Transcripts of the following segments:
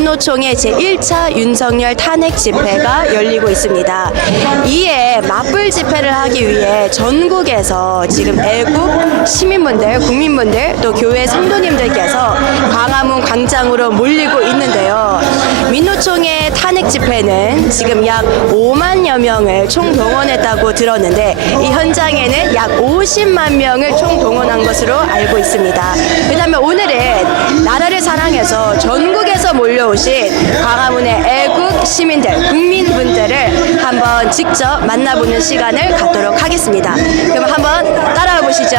민노총의 제1차 윤석열 탄핵 집회가 열리고 있습니다. 이에 맞불 집회를 하기 위해 전국에서 지금 애국 시민분들, 국민분들 또 교회 성도님들께서 광화문 광장으로 몰리고 있는데요. 민노총의 탄핵 집회는 지금 약 5만여 명을 총동원했다고 들었는데 이 현장에는 약 50만 명을 총동원한 것으로 알고 있습니다. 그다음에 오늘은 나라를 사랑해서 전국에서 몰려오신 광화문의 애국 시민들, 국민분들을 한번 직접 만나보는 시간을 갖도록 하겠습니다. 그럼 한번 따라와 보시죠.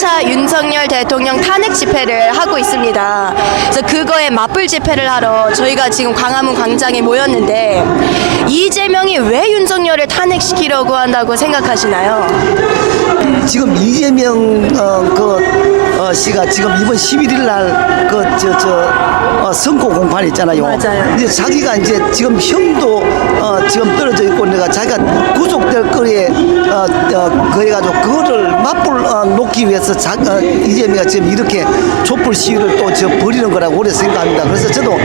2차 윤석열 대통령 탄핵 집회를 하고 있습니다. 그래서 그거에 맞불 집회를 하러 저희가 지금 광화문 광장에 모였는데 이재명이 왜 윤석열을 탄핵시키려고 한다고 생각하시나요? 지금 이재명 어, 그 어, 씨가 지금 이번 11일 날 그 저 저 어, 선거 공판 있잖아요. 맞아요. 이제 자기가 이제 지금 형도 어, 지금 떨어져 있고 내가 자기가 구속될 거리에 어, 어, 그래가지고 그거를 맞불 어, 놓기 위해서 자, 어, 이재명이 지금 이렇게 촛불 시위를 또저 벌이는 거라고 오래 생각합니다. 그래서 저도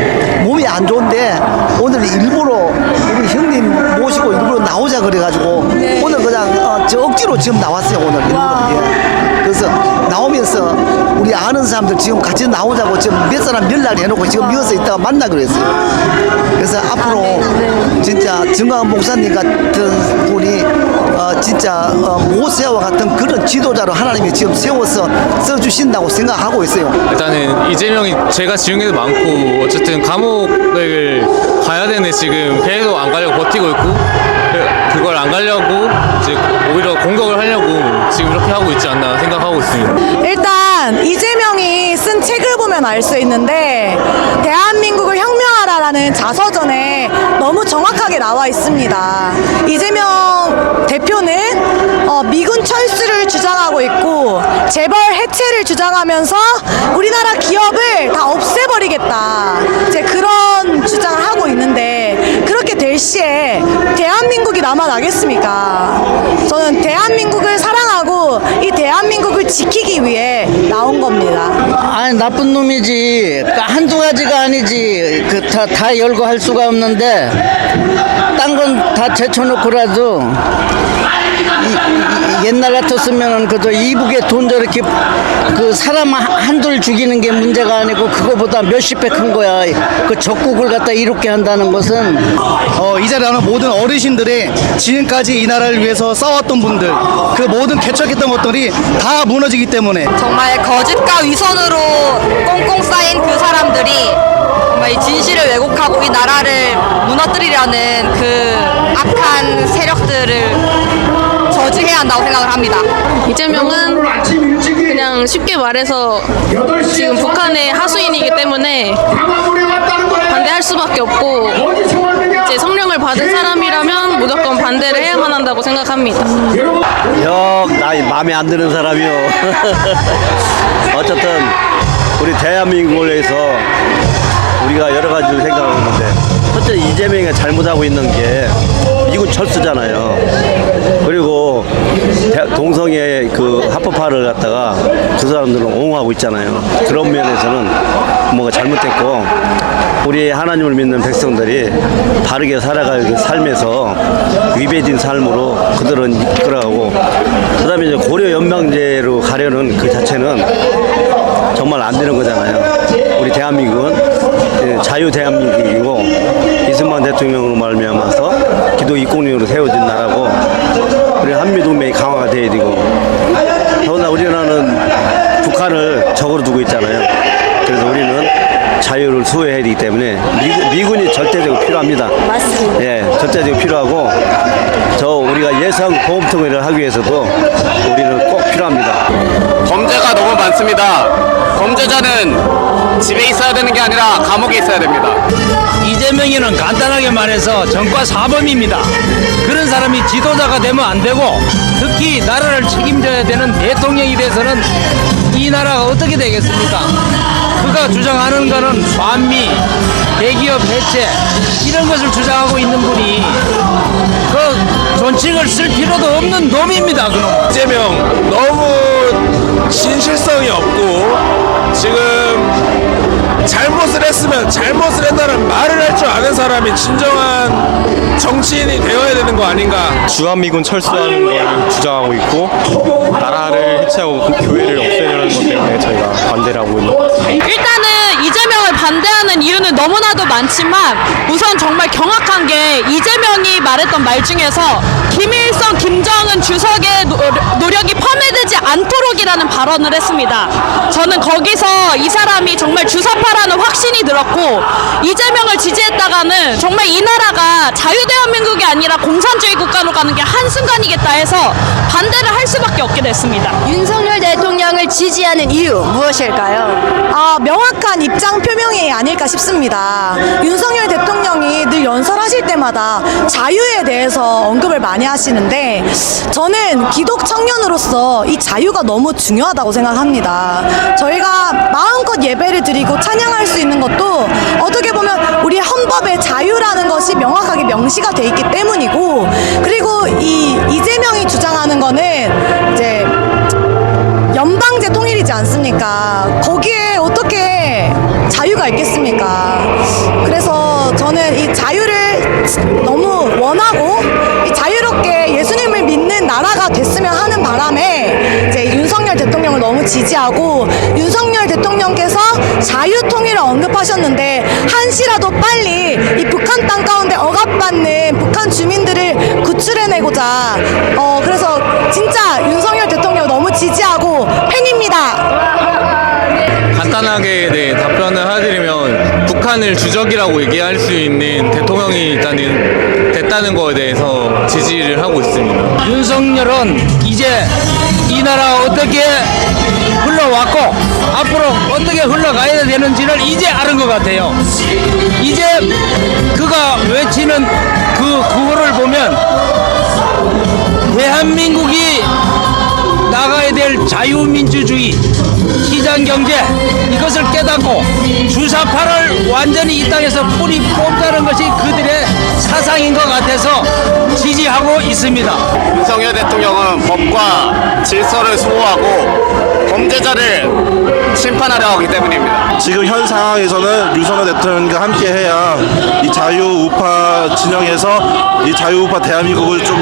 몸이 안 좋은데 오늘 일부러 우리 형님 모시고 일부러 나오자 그래가지고 네. 오늘 그냥 어, 저 억지로 지금 나왔어요 오늘 일부러. 와. 예. 그래서 나오면서 우리 아는 사람들 지금 같이 나오자고 지금 몇 사람 연락을 해놓고 지금 이어서 있다가 만나기로 했어요. 그래서 앞으로 네, 진짜 정강 목사님 같은 분이 어, 진짜 어, 모세와 같은 그런 지도자로 하나님이 지금 세워서 써주신다고 생각하고 있어요. 일단은 이재명이 제가 지은 게 많고 어쨌든 감옥을 가야 되는데 지금 계속 안 가려고 버티고 있고 그- 그걸 안 가려고 이제 오히려 공격을 하려고 지금 이렇게 하고 있지 않나 생각하고 있습니다. 일단 이재명이 쓴 책을 보면 알 수 있는데 대한민국을 혁명하라라는 자서전에 너무 정확하게 나와 있습니다. 이재명 대표는 어, 미군 철수를 주장하고 있고 재벌 해체를 주장하면서 우리나라 기업을 다 없애버리겠다. 이제 그런 주장을 하고 있는데 그렇게 될 시에 대한민국이 남아나겠습니까? 저는 대한민국을 이 대한민국을 지키기 위해 나온 겁니다. 아니 나쁜 놈이지 그 한두 가지가 아니지 그 다 다 열고 할 수가 없는데 딴 건 다 제쳐놓고라도 이- 이- 옛날 같았으면은 그저 이북에 돈 저렇게 그 사람 한- 한둘 죽이는 게 문제가 아니고 그거보다 몇십 배 큰 거야. 그 적국을 갖다 이렇게 한다는 것은. 어, 이 자리에 나오는 모든 어르신들이 지금까지 이 나라를 위해서 싸웠던 분들 그 모든 개척했던 것들이 다 무너지기 때문에. 정말 거짓과 위선으로 꽁꽁 쌓인 그 사람들이 정말 이 진실을 왜곡하고 이 나라를 무너뜨리려는 그 악한 세력들을 저지해야 한다고 생각을 합니다. 이재명은 그냥 쉽게 말해서 지금 북한의 하수인이기 때문에 반대할 수밖에 없고 이제 성령을 받은 사람이라면 무조건 반대를 해야만 한다고 생각합니다. 형, 나 마음에 안 드는 사람이요. 어쨌든 우리 대한민국을 위해서 우리가 여러 가지를 생각하는데 첫째 이재명이 잘못하고 있는 게 미군 철수잖아요. 동성애 그 합법화를 갖다가 그 사람들은 옹호하고 있잖아요. 그런 면에서는 뭐가 잘못됐고 우리 하나님을 믿는 백성들이 바르게 살아갈 그 삶에서 위배진 삶으로 그들은 이끌어가고 그다음에 이제 고려 연방제로 가려는 그 자체는 정말 안 되는 거잖아요. 우리 대한민국은 예, 자유 대한민국이고 이승만 대통령으로 말미암아서 기도 이권으로 세워진 나라고 우리 한미 동맹이 강화가 돼야 되고 더구나 우리나라는 북한을 적으로 두고 있잖아요. 그래서 우리는 자유를 수호해야 되기 때문에 미군, 미군이 절대적으로 필요합니다. 맞습니다. 예, 절대적으로 필요하고 저 우리가 예상 보험 통일을 하기 위해서도 우리는 꼭 필요합니다. 범죄가 너무 많습니다. 범죄자는 집에 있어야 되는 게 아니라 감옥에 있어야 됩니다. 이재명이는 간단하게 말해서 전과 사범입니다. 그런 사람이 지도자가 되면 안 되고 특히 나라를 책임져야 되는 대통령이 돼서는 이 나라가 어떻게 되겠습니까? 그가 주장하는 거는 반미, 대기업 해체 이런 것을 주장하고 있는 분이 그 존칭을 쓸 필요도 없는 놈입니다. 그놈. 이재명 너무 진실성이 없고 지금 잘못을 했으면 잘못을 했다는 말을 할 줄 아는 사람이 진정한 정치인이 되어야 되는 거 아닌가. 주한미군 철수하는 걸 주장하고 있고 나라를 해체하고 그 교회를 없애려는 것 때문에 저희가 반대를 하고 있는 일단은 이재명을 반대하는 이유는 너무나도 많지만 우선 정말 경악한 게 이재명이 말했던 말 중에서 김일성, 김정은 주석의 노- 노력이 폄훼되지 않도록이라는 발언을 했습니다. 저는 거기서 이 사람이 정말 주사파라는 확신이 들었고 이재명을 지지했다가는 정말 이 나라가 자유대한민국이 아니라 공산주의 국가로 가는 게 한순간이겠다 해서 반대를 할 수밖에 없게 됐습니다. 윤석열 대통령을 지지하는 이유 무엇일까요? 아, 명확한 입장 표명이 아닐까 싶습니다. 윤석열 대통령이 늘 연설하실 때마다 자유에 대해서 언급을 많이 하시는데 저는 기독 청년으로서 이 자유가 너무 중요하다고 생각합니다. 저희가 마음껏 예배를 드리고 찬양할 수 있는 것도 어떻게 보면 우리 헌법에 자유라는 것이 명확하게 명시가 돼 있기 때문이고 그리고 이 이재명이 주장하는 거는 이제 제 통일이지 않습니까? 거기에 어떻게 자유가 있겠습니까? 그래서 저는 이 자유를 너무 원하고 이 자유롭게 예수님을 믿는 나라가 됐으면 하는 바람에 이제 윤석열 대통령을 너무 지지하고 윤석열 대통령께서 자유 통일을 언급하셨는데 한시라도 빨리 이 북한 땅 가운데 억압받는 북한 주민들을 구출해내고자 어 그래서 북한을 주적이라고 얘기할 수 있는 대통령이 일단은 됐다는 거에 대해서 지지를 하고 있습니다. 윤석열은 이제 이 나라 어떻게 흘러왔고 앞으로 어떻게 흘러가야 되는지를 이제 아는 것 같아요. 이제 그가 외치는 그 구호를 보면 대한민국이 나가야 될 자유민주주의, 시장 경제 이것을 깨닫고 주사파를 완전히 이 땅에서 뿌리 뽑자는 것이 그들의 사상인 것 같아서 지지하고 있습니다. 윤석열 대통령은 법과 질서를 수호하고 범죄자를 심판하려 하기 때문입니다. 지금 현 상황에서는 윤석열 대통령과 함께 해야 이 자유우파 진영에서 이 자유우파 대한민국을 좀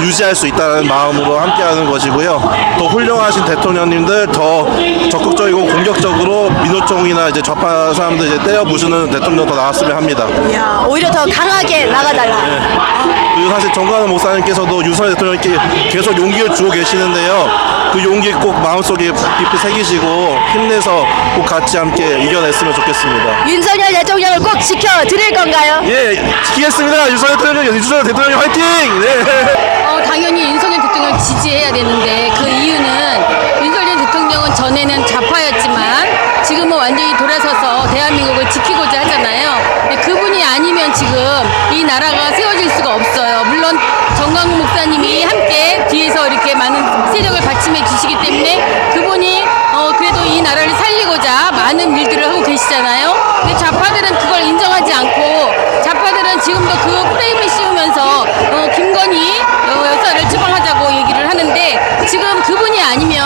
유지할 수 있다는 마음으로 함께하는 것이고요. 더 훌륭하신 대통령님들 더 적극적이고 공격적으로 민노총이나 이제 좌파 사람들 이제 때려 부수는 대통령 더 나왔으면 합니다. 야, 오히려 더 강하게 나가달라. 그리고 사실 정관훈 목사님께서도 윤석열 대통령께 계속 용기를 주고 계시는데요. 그 용기 꼭 마음속에 깊이 새기시고 힘내서 꼭 같이 함께 이겨냈으면 좋겠습니다. 윤석열 대통령을 꼭 지켜드릴 건가요? 예, 지키겠습니다. 윤석열 대통령, 윤석열 대통령 화이팅! 네. 어, 당연히 윤석열 대통령을 지지해야 되는데 그 이유는 윤석열 대통령은 전에는 좌파였지만 지금은 완전히 돌아서서 대한민국을 지키고자 하잖아요. 근데 그분이 아니면 지금 이 나라가 세워질 수가 없어요. 물론 정광훈 목사님이 함께 뒤에서 이렇게 많은 세력을 받침해 주시기 때문에 그분이 어, 그래도 이 나라를 살리고자 많은 일들을 하고 계시잖아요. 근데 좌파들은 그걸 인정하지 않고 좌파들은 지금도 그 프레임을 씌우면서 어, 김건희 어, 여사를 추방하자고 얘기를 하는데 지금 그분이 아니면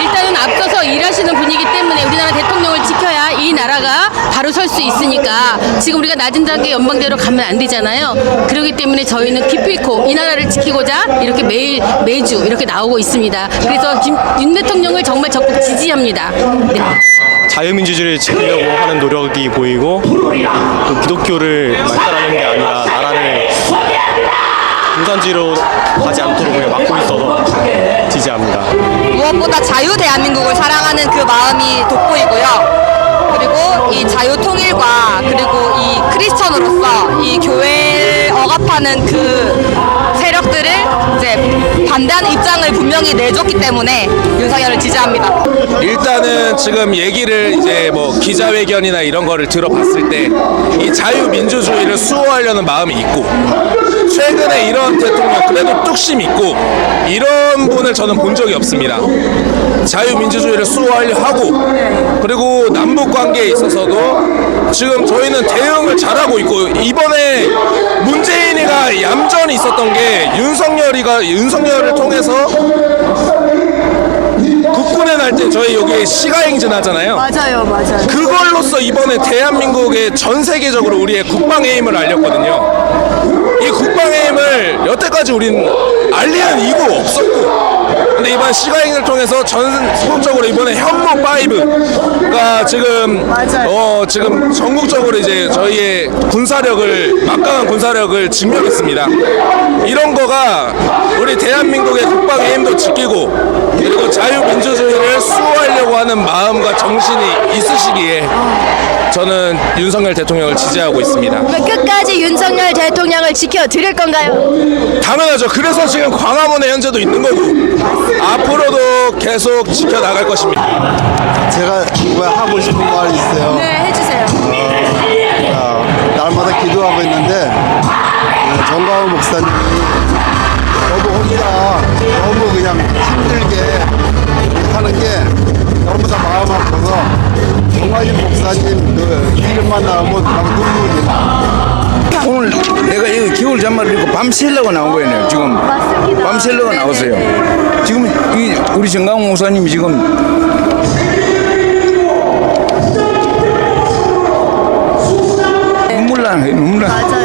일단은 앞서서 일하시는 분이기 때문에 우리나라 대통령을 지켜야 이 나라가 바로 설 수 있으니까 지금 우리가 낮은 자기 연방대로 가면 안 되잖아요. 그렇기 때문에 저희는 기필코 이 나라를 지키고자 이렇게 매일 매주 이렇게 나오고 있습니다. 그래서 김, 윤 대통령을 정말 적극 지지합니다. 네. 자유민주주의를 지키려고 하는 노력이 보이고 또 기독교를 말살하는 게 아니라 나라를 공산주의로 가지 않도록 그냥 막고 있어서 지지합니다. 무엇보다 자유 대한민국을 사랑하는 그 마음이 돋보이고요. 그리고 이 자유통일과 그리고 이 크리스천으로서 이 교회를 억압하는 그 세력들을 이제 반대하는 입장을 분명히 내줬기 때문에 윤석열을 지지합니다. 일단은 지금 얘기를 이제 뭐 기자회견이나 이런 거를 들어봤을 때 이 자유민주주의를 수호하려는 마음이 있고 최근에 이런 대통령 그래도 뚝심 있고 이런 분을 저는 본 적이 없습니다. 자유민주주의를 수호하려 하고 그리고 남북 관계에 있어서도 지금 저희는 대응을 잘하고 있고 이번에 문재인이가 얌전히 있었던 게 윤석열이가 윤석열을 통해서 국군의 날때 저희 여기 시가행진 하잖아요. 맞아요, 맞아요. 그걸로써 이번에 대한민국의 전 세계적으로 우리의 국방의 힘을 알렸거든요. 이 국방의 힘을 여태까지 우린 알리는 이유가 없었고 근데 이번 시가행을 통해서 전국적으로 이번에 현무 5가 지금 어 지금 전국적으로 이제 저희의 군사력을 막강한 군사력을 증명했습니다. 이런 거가 우리 대한민국의 국방의 힘도 지키고 그리고 자유민주주의를 수호하려고 하는 마음과 정신이 있으시기에 저는 윤석열 대통령을 지지하고 있습니다. 끝까지 윤석열 대통령을 지켜드릴 건가요? 당연하죠. 그래서 지금 광화문에 현재도 있는 거고 앞으로도 계속 지켜나갈 것입니다. 제가 뭐 하고 싶은 말이 있어요. 네, 해주세요. 어, 날마다 기도하고 있는데 어, 정가훈 목사님 정가훈 목사님 그 이름만 나오면 막 눈물이 나. 오늘 내가 이 겨울 잠바를 입고 밤 새려고 나온 거예요 지금. 밤 새려고 나왔어요. 지금 이 우리 정강 목사님이 지금 눈물 거예요 눈물 나. 맞아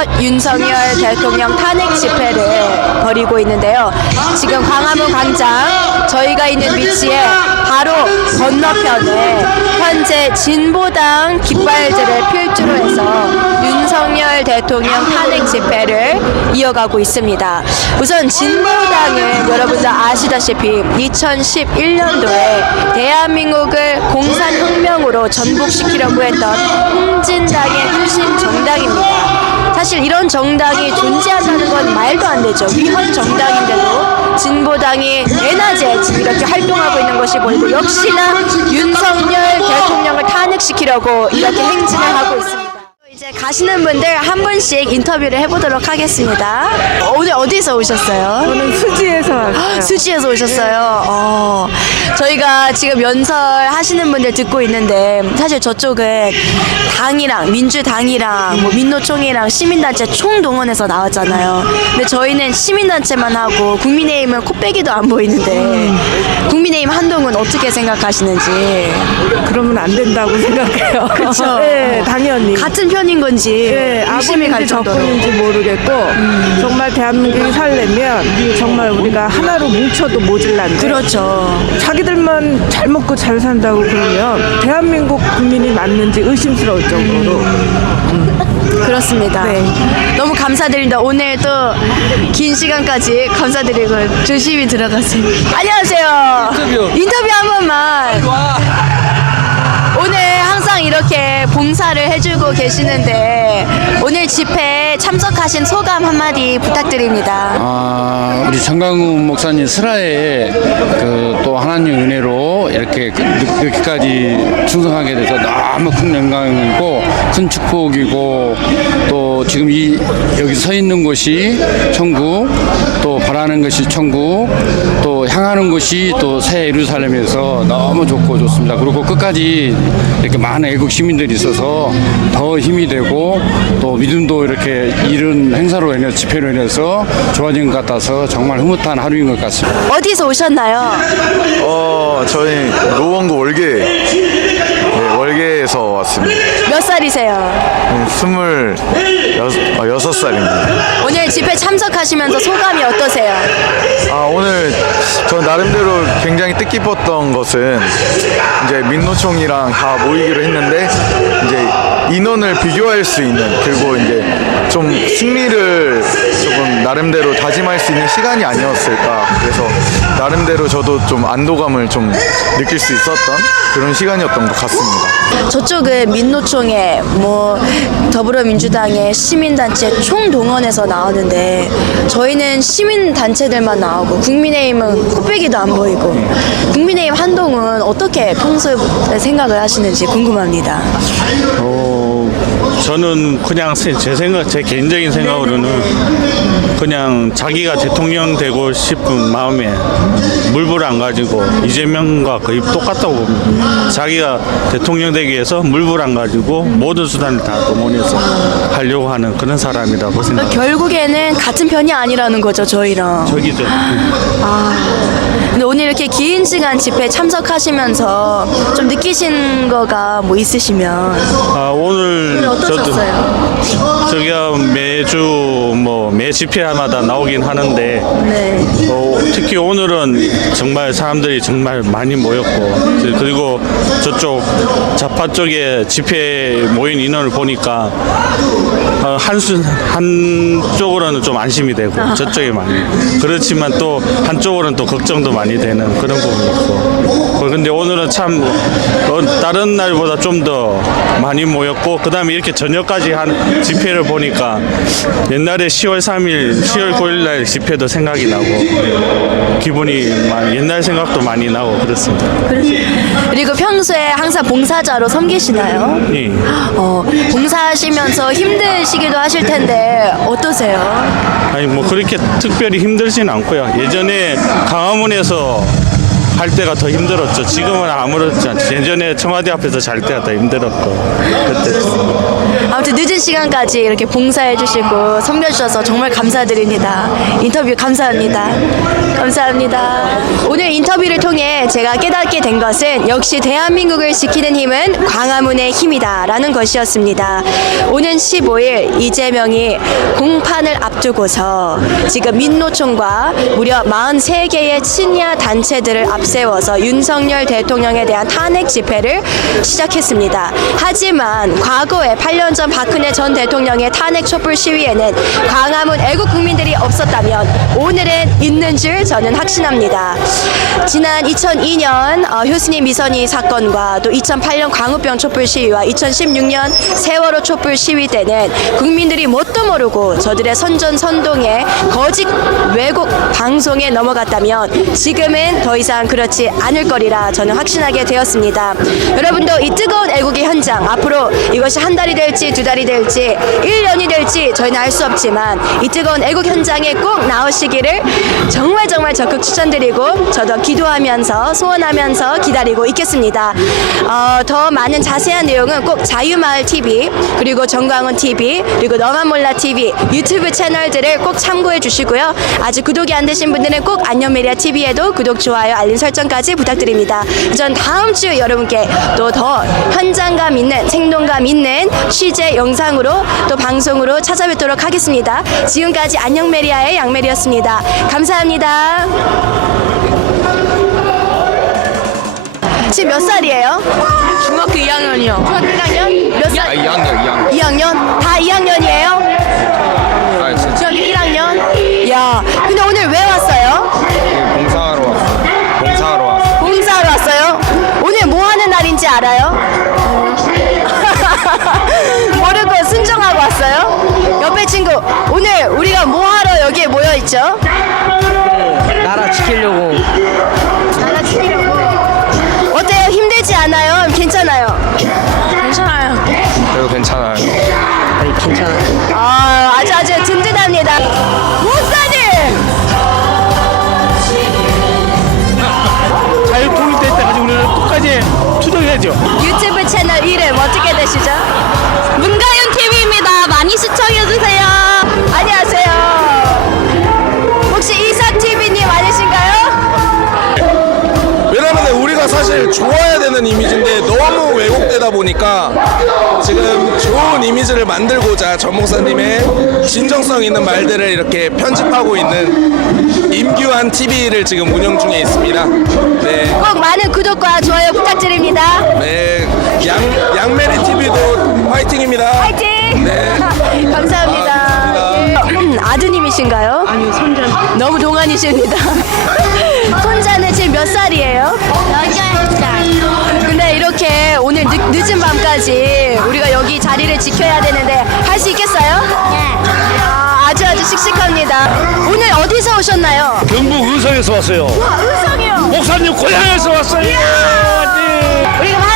첫 윤석열 대통령 탄핵 집회를 벌이고 있는데요. 지금 광화문 광장 저희가 있는 위치에 바로 건너편에 현재 진보당 깃발들을 필두로 해서 윤석열 대통령 탄핵 집회를 이어가고 있습니다. 우선 진보당은 여러분들 아시다시피 2011년도에 대한민국을 공산혁명으로 전복시키려고 했던 홍진당의 후신 정당입니다. 사실 이런 정당이 존재한다는 건 말도 안 되죠. 위헌 정당인데도 진보당이 대낮에 지금 이렇게 활동하고 있는 것이 보이고 역시나 윤석열 대통령을 탄핵시키려고 이렇게 행진을 하고 있습니다. 이제 가시는 분들 한 분씩 인터뷰를 해보도록 하겠습니다. 어, 오늘 어디서 오셨어요? 저는 수지에서 왔어요. 수지에서 오셨어요. 어, 저희가 지금 연설 하시는 분들 듣고 있는데 사실 저쪽은 당이랑 민주당이랑 뭐 민노총이랑 시민단체 총동원해서 나왔잖아요. 근데 저희는 시민단체만 하고 국민의힘은 코빼기도 안 보이는데 국민의힘 한동훈 어떻게 생각하시는지 그러면 안 된다고 생각해요. 그쵸? 네, 당연히. 같은 편인 건지 네, 의심이 갈 정도로. 적군인지 모르겠고 정말 대한민국이 살려면 정말 우리가 하나로 뭉쳐도 모질란데 그렇죠. 자기들만 잘 먹고 잘 산다고 그러면 대한민국 국민이 맞는지 의심스러울 정도로 그렇습니다. 네. 너무 감사드립니다. 오늘 또 긴 시간까지 감사드리고 조심히 들어가세요. 안녕하세요. 인터뷰, 봉사를 해주고 계시는데 오늘 집회 참석하신 소감 한마디 부탁드립니다. 아, 우리 정강훈 목사님 슬하에 그 또 하나님 은혜로 이렇게 그- 이렇게까지 충성하게 돼서 너무 큰 영광이고 큰 축복이고 또 지금 이 여기 서 있는 곳이 천국, 또 바라는 것이 천국, 또 향하는 곳이 또 새 예루살렘에서 너무 좋고 좋습니다. 그리고 끝까지 이렇게 많은 애국 시민들이 있어서 더 힘이 되고 또 믿음도 이렇게 이런 행사로 인해 집회로 인해서 좋아진 것 같아서 정말 흐뭇한 하루인 것 같습니다. 어디서 오셨나요? 어, 저희 노원구 월계 네, 월계에서 왔습니다. 몇 살이세요? 네, 스물 여섯, 어, 여섯 살입니다. 오늘 집회 참석하시면서 소감이 어떠세요? 아, 오늘 저 나름대로 굉장히 뜻깊었던 것은 이제 민노총이랑 다 모이기로 했는데 이제 인원을 비교할 수 있는 그리고 이제 좀 승리를 조금 나름대로 다짐할 수 있는 시간이 아니었을까 그래서 나름대로 저도 좀 안도감을 좀 느낄 수 있었던 그런 시간이었던 것 같습니다. 저쪽은 민노총의 뭐 더불어민주당의 시민단체 총동원에서 나오는데 저희는 시민단체들만 나오고 국민의힘은 코빼기도 안 보이고 국민의힘 한동훈 어떻게 평소에 생각을 하시는지 궁금합니다. 어, 저는 그냥 세- 제 생각, 제 개인적인 생각으로는 그냥 자기가 대통령 되고 싶은 마음에 물불 안 가지고 이재명과 거의 똑같다고 봅니다. 자기가 대통령 되기 위해서 물불 안 가지고 모든 수단을 다 동원해서 하려고 하는 그런 사람이라고 생각합니다. 결국에는 같은 편이 아니라는 거죠 저희랑. 저기죠. 아, 오늘 이렇게 긴 시간 집회 참석하시면서 좀 느끼신 거가 뭐 있으시면 아, 오늘 오늘 어떠셨어요? 저기가 매 주 뭐 매 집회마다 나오긴 하는데 네. 어, 특히 오늘은 정말 사람들이 정말 많이 모였고 그리고 저쪽 좌파 쪽에 집회 모인 인원을 보니까 어, 한수 한쪽으로는 좀 안심이 되고 저쪽에 많이 그렇지만 또 한쪽으로는 또 걱정도 많이 되는 그런 부분이 있고 어, 근데 오늘은 참 어, 다른 날보다 좀 더 많이 모였고 그다음에 이렇게 저녁까지 한 집회를 보니까 옛날에 10월 3일, 10월 9일 날 집회도 생각이 나고 기분이 많이 옛날 생각도 많이 나고 그렇습니다. 그리고 평소에 항상 봉사자로 섬기시나요? 예. 어, 봉사하시면서 힘드시기도 하실 텐데 어떠세요? 아니 뭐 그렇게 특별히 힘들진 않고요. 예전에 강화문에서 할 때가 더 힘들었죠. 지금은 아무렇지 않죠. 예전에 청와대 앞에서 잘 때가 더 힘들었고 그때 아무튼 늦은 시간까지 이렇게 봉사해 주시고 섬겨 주셔서 정말 감사드립니다. 인터뷰 감사합니다. 감사합니다. 오늘 인터뷰를 통해 제가 깨닫게 된 것은 역시 대한민국을 지키는 힘은 광화문의 힘이다라는 것이었습니다. 오는 15일 이재명이 공판을 앞두고서 지금 민노총과 무려 43개의 친야 단체들을 앞세워서 윤석열 대통령에 대한 탄핵 집회를 시작했습니다. 하지만 과거에 8년 전 박근혜 전 대통령의 탄핵 촛불 시위에는 광화문 애국 국민들이 없었다면 오늘은 있는 줄 저는 확신합니다. 지난 2002년 어, 효순이 미선이 사건과 또 2008년 광우병 촛불 시위와 2016년 세월호 촛불 시위 때는 국민들이 뭣도 모르고 저들의 선전 선동에 거짓 왜곡 방송에 넘어갔다면 지금은 더 이상 그렇지 않을 거리라 저는 확신하게 되었습니다. 여러분도 이 뜨거운 애국의 현장 앞으로 이것이 한 달이 될지 두 달이 될지 1년이 될지 저희는 알 수 없지만 이 뜨거운 애국 현장에 꼭 나오시기를 정말 정말 적극 추천드리고 저도 기도하면서 소원하면서 기다리고 있겠습니다. 어, 더 많은 자세한 내용은 꼭 자유마을 TV 그리고 정광훈 TV 그리고 너만 몰라 TV 유튜브 채널들을 꼭 참고해 주시고요. 아직 구독이 안 되신 분들은 꼭 안녕메리아 TV에도 구독 좋아요 알림 설정까지 부탁드립니다. 전 다음 주 여러분께 또 더 현장감 있는 생동감 있는 취재 영상으로 또 방송으로 찾아뵙도록 하겠습니다. 지금까지 안녕메리아의 양메리였습니다. 감사합니다. 지금 몇 살이에요? 중학교 2학년이요. 중학교 1학년? 몇 살? 2학년, 2학년. 2학년? 다 있죠? 나라 지키려고. 나라 지키려고. 어때요? 힘들지 않아요? 괜찮아요? 괜찮아요. 그래도 괜찮아요. 아니 괜찮아요. 아 아주 아주 든든합니다. 목사님. 잘 통일될 때까지 우리는 끝까지 투쟁해야죠. 유튜브 채널 이름 어떻게 되시죠? 좋아야 되는 이미지인데 너무 왜곡되다 보니까 지금 좋은 이미지를 만들고자 전 목사님의 진정성 있는 말들을 이렇게 편집하고 있는 임규환 TV를 지금 운영 중에 있습니다. 네, 꼭 많은 구독과 좋아요 부탁드립니다. 네, 양 양메리 TV도 화이팅입니다. 파이팅! 네. 감사합니다. 음, 아드님이신가요? 아니요, 손자. 너무 동안이십니다. 손자는 지금 몇 살이에요? 지켜야 되는데 할 수 있겠어요? 네. 아, 아주 아주 씩씩합니다. 오늘 어디서 오셨나요? 경북 의성에서 왔어요. 와, 의성이요. 목사님 고향에서 왔어요. 우리 그럼 하나 둘